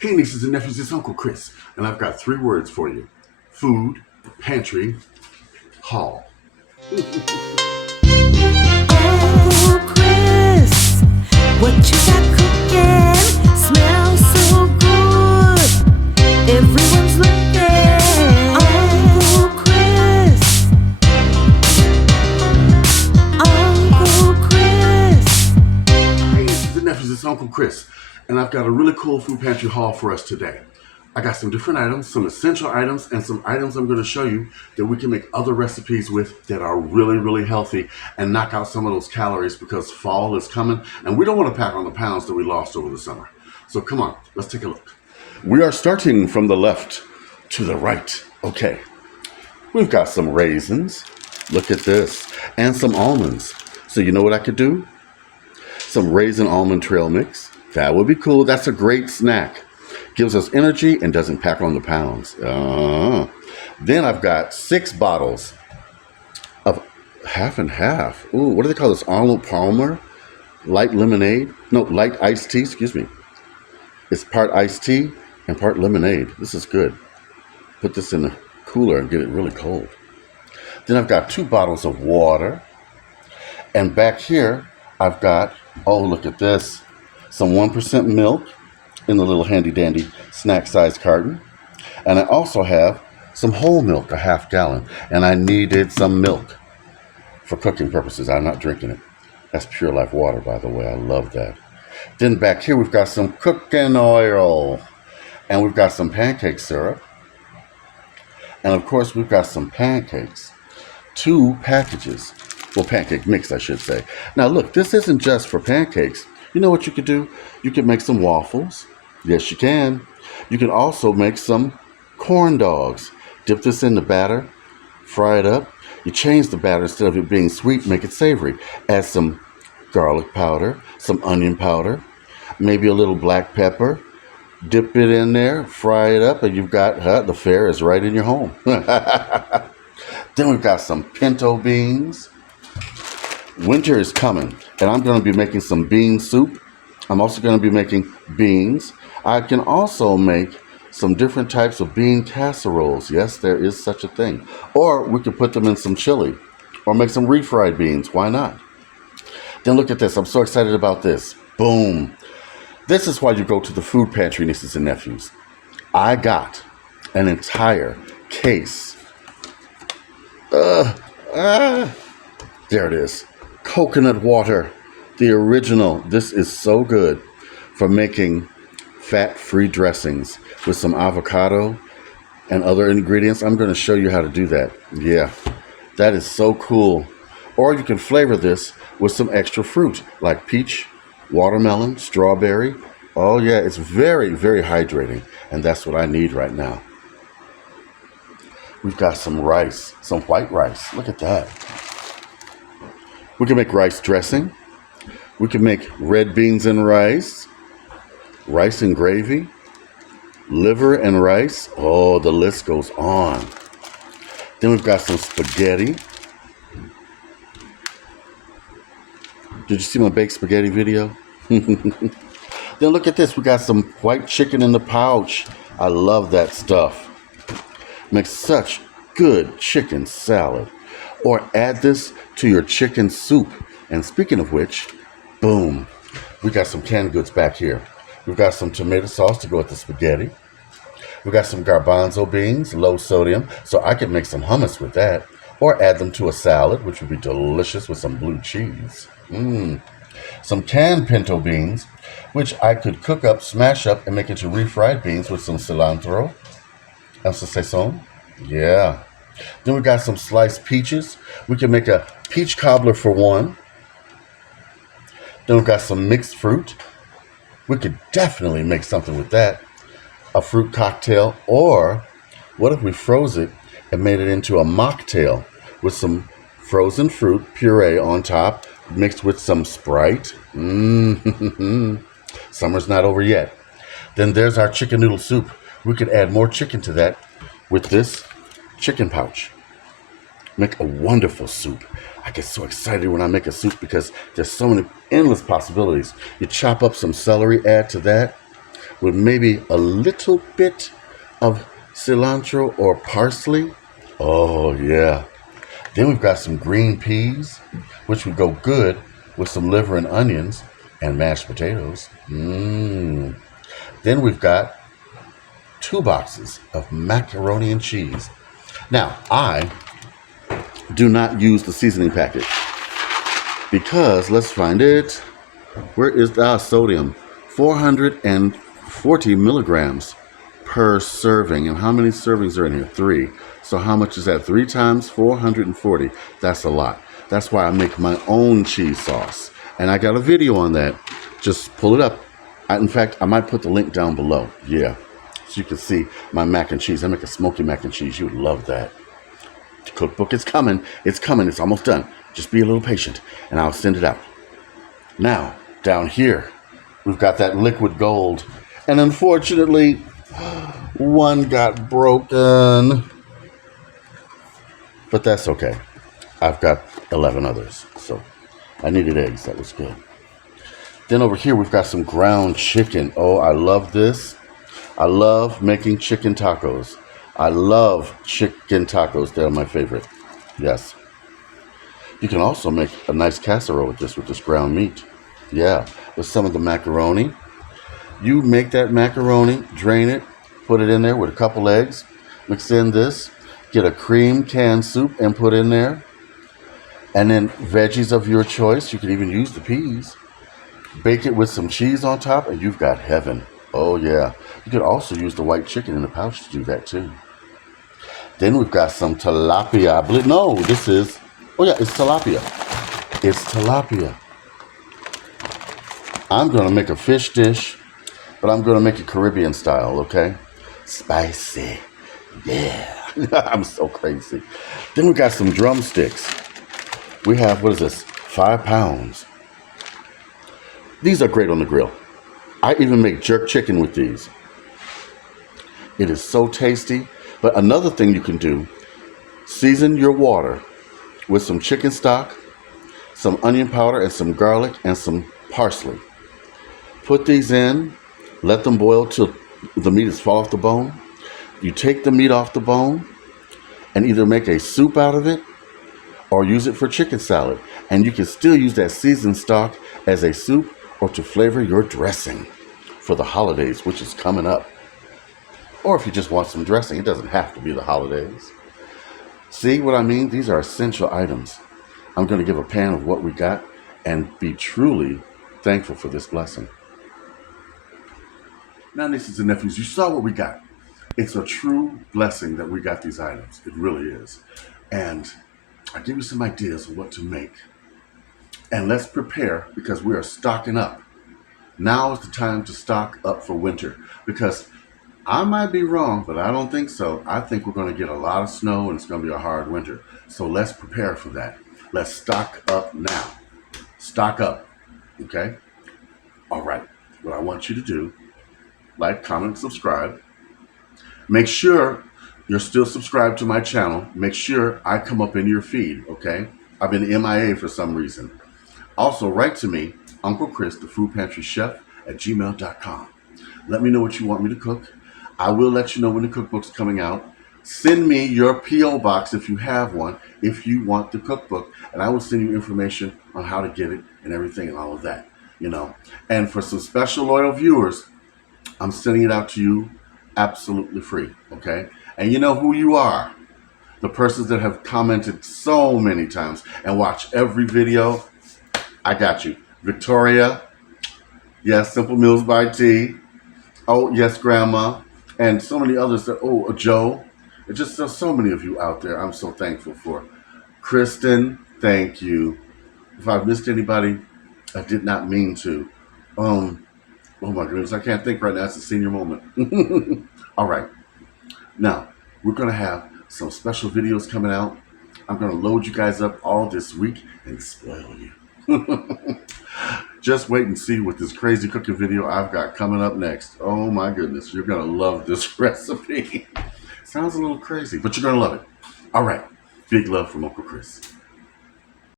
Hey nieces and nephews, it's Uncle Chris, and I've got 3 words for you. Food, pantry, haul. Uncle Chris, what you got cooking? Smells so good. Everyone's looking. Uncle Chris. Uncle Chris. Hey nieces and nephews, it's Uncle Chris, and I've got a really cool food pantry haul for us today. I got some different items, some essential items, and some items I'm going to show you that we can make other recipes with that are really, really healthy and knock out some of those calories because fall is coming and we don't want to pack on the pounds that we lost over the summer. So come on, let's take a look. We are starting from the left to the right. Okay, we've got some raisins. Look at this. And some almonds. So you know what I could do? Some raisin almond trail mix. That would be cool. That's a great snack. Gives us energy and doesn't pack on the pounds. Then I've got 6 bottles of half and half. Ooh, what do they call this? Arnold Palmer light lemonade? No, light iced tea, excuse me. It's part iced tea and part lemonade. This is good. Put this in the cooler and get it really cold. Then I've got 2 bottles of water. And back here, I've got, oh, look at this, some 1% milk in the little handy dandy snack size carton. And I also have some whole milk, a half gallon. And I needed some milk for cooking purposes. I'm not drinking it. That's Pure Life water, by the way. I love that. Then back here, we've got some cooking oil. And we've got some pancake syrup. And of course, we've got some pancakes. 2 packages. Well, pancake mix, I should say. Now, look, this isn't just for pancakes. You know what you could do? You could make some waffles. Yes, you can. You can also make some corn dogs. Dip this in the batter, fry it up. You change the batter instead of it being sweet, make it savory. Add some garlic powder, some onion powder, maybe a little black pepper. Dip it in there, fry it up, and you've got the fare is right in your home. Then we've got some pinto beans. Winter is coming, and I'm going to be making some bean soup. I'm also going to be making beans. I can also make some different types of bean casseroles. Yes, there is such a thing. Or we could put them in some chili or make some refried beans. Why not? Then look at this. I'm so excited about this. Boom. This is why you go to the food pantry, nieces and nephews. I got an entire case. There it is. Coconut water. The original. This is so good for making fat-free dressings with some avocado and other ingredients. I'm going to show you how to do that. Yeah, that is so cool. Or you can flavor this with some extra fruit like peach, watermelon, strawberry. Oh yeah, it's very, very hydrating. And that's what I need right now. We've got some rice, some white rice. Look at that. We can make rice dressing. We can make red beans and rice and gravy, liver and rice. Oh, the list goes on. Then we've got some spaghetti. Did you see my baked spaghetti video? Then look at this. We got some white chicken in the pouch. I love that stuff. Makes such good chicken salad. Or add this to your chicken soup. And speaking of which, boom, we got some canned goods back here. We've got some tomato sauce to go with the spaghetti. We've got some garbanzo beans, low sodium, so I could make some hummus with that. Or add them to a salad, which would be delicious with some blue cheese. Some canned pinto beans, which I could cook up, smash up, and make into refried beans with some cilantro and some sazon. Yeah. Then we got some sliced peaches. We can make a peach cobbler for one. Then we've got some mixed fruit. We could definitely make something with that. A fruit cocktail. Or what if we froze it and made it into a mocktail with some frozen fruit puree on top mixed with some Sprite. Summer's not over yet. Then there's our chicken noodle soup. We could add more chicken to that with this chicken pouch. Make a wonderful soup. I get so excited when I make a soup because there's so many endless possibilities. You chop up some celery, add to that. with maybe a little bit of cilantro or parsley. Oh, yeah. Then we've got some green peas, which would go good with some liver and onions and mashed potatoes. Mmm. Then we've got 2 boxes of macaroni and cheese. Now, I do not use the seasoning packet because, let's find it. Where is the sodium? 440 milligrams per serving. And how many servings are in here? 3. So how much is that? 3 times 440. That's a lot. That's why I make my own cheese sauce. And I got a video on that. Just pull it up. In fact, I might put the link down below. Yeah. So you can see my mac and cheese. I make a smoky mac and cheese. You would love that. The cookbook is coming. It's coming. It's almost done. Just be a little patient and I'll send it out. Now, down here, we've got that liquid gold. And unfortunately, one got broken. But that's okay. I've got 11 others. So I needed eggs. That was good. Then over here, we've got some ground chicken. Oh, I love this. I love making chicken tacos. I love chicken tacos. They're my favorite. Yes. You can also make a nice casserole with this ground meat. Yeah, with some of the macaroni. You make that macaroni, drain it, put it in there with a couple eggs, mix in this, get a cream canned soup and put in there. And then veggies of your choice. You can even use the peas. Bake it with some cheese on top and you've got heaven. Oh yeah. You could also use the white chicken in the pouch to do that too. Then we've got some tilapia. It's tilapia. It's tilapia. I'm going to make a fish dish, but I'm going to make it Caribbean style, okay? Spicy. Yeah. I'm so crazy. Then we got some drumsticks. We have, 5 pounds. These are great on the grill. I even make jerk chicken with these. It is so tasty. But another thing you can do, season your water with some chicken stock, some onion powder, and some garlic, and some parsley. Put these in, let them boil till the meat is fall off the bone. You take the meat off the bone and either make a soup out of it or use it for chicken salad. And you can still use that seasoned stock as a soup or to flavor your dressing for the holidays, which is coming up. Or if you just want some dressing, it doesn't have to be the holidays. See what I mean? These are essential items. I'm going to give a pan of what we got and be truly thankful for this blessing. Now, nieces and nephews, you saw what we got. It's a true blessing that we got these items. It really is. And I give you some ideas of what to make. And let's prepare because we are stocking up. Now is the time to stock up for winter because I might be wrong, but I don't think so. I think we're going to get a lot of snow and it's going to be a hard winter. So let's prepare for that. Let's stock up now. Stock up. Okay? All right. What I want you to do, like, comment, subscribe. Make sure you're still subscribed to my channel. Make sure I come up in your feed, okay? I've been MIA for some reason. Also, write to me, Uncle Chris, the Food Pantry Chef, at gmail.com. Let me know what you want me to cook. I will let you know when the cookbook's coming out. Send me your P.O. box if you have one, if you want the cookbook, and I will send you information on how to get it and everything and all of that, you know. And for some special loyal viewers, I'm sending it out to you absolutely free, okay? And you know who you are. The persons that have commented so many times and watch every video, I got you. Victoria, yes, Simple Meals by T. Oh, yes, Grandma. And so many others that, Joe. It's just there's so many of you out there I'm so thankful for. Kristen, thank you. If I've missed anybody, I did not mean to. Oh my goodness, I can't think right now. It's a senior moment. All right. Now, we're going to have some special videos coming out. I'm going to load you guys up all this week and spoil you. Just wait and see what this crazy cooking video I've got coming up next. Oh my goodness, you're going to love this recipe. Sounds a little crazy, but you're going to love it. All right. Big love from Uncle Chris.